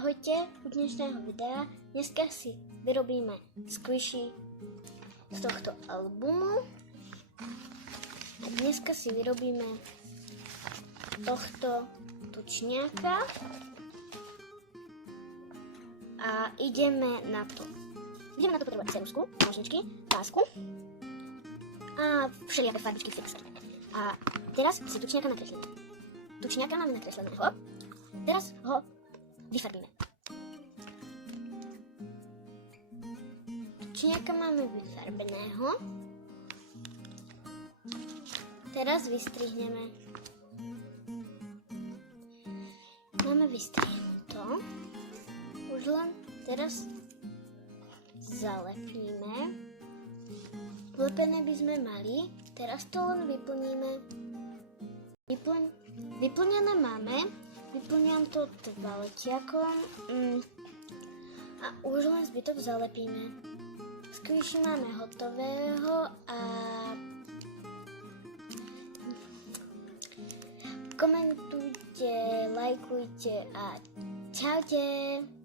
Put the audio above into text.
Ahojte, u dnešného videa. Dneska si vyrobíme squishy z tohto albumu. A dneska si vyrobíme tohto tučňáka. A ideme na to. Budeme na to potrebovať ceruzku, nožničky, pásku a všelijaké farbičky fixer. A teraz si tučňáka nakreslíme. Tučňáka máme nakresleného. Teraz ho vyfarbíme. Tučňáka máme vyfarbeného. Teraz vystrihneme. Máme vystrihnuto. Už len teraz zalepíme. Vlepené by sme mali. Teraz to len vyplníme. Vyplnené máme. Vyplňam to toaletiakom a už len zbytok zalepíme. Squishy máme hotového a komentujte, lajkujte a čaute!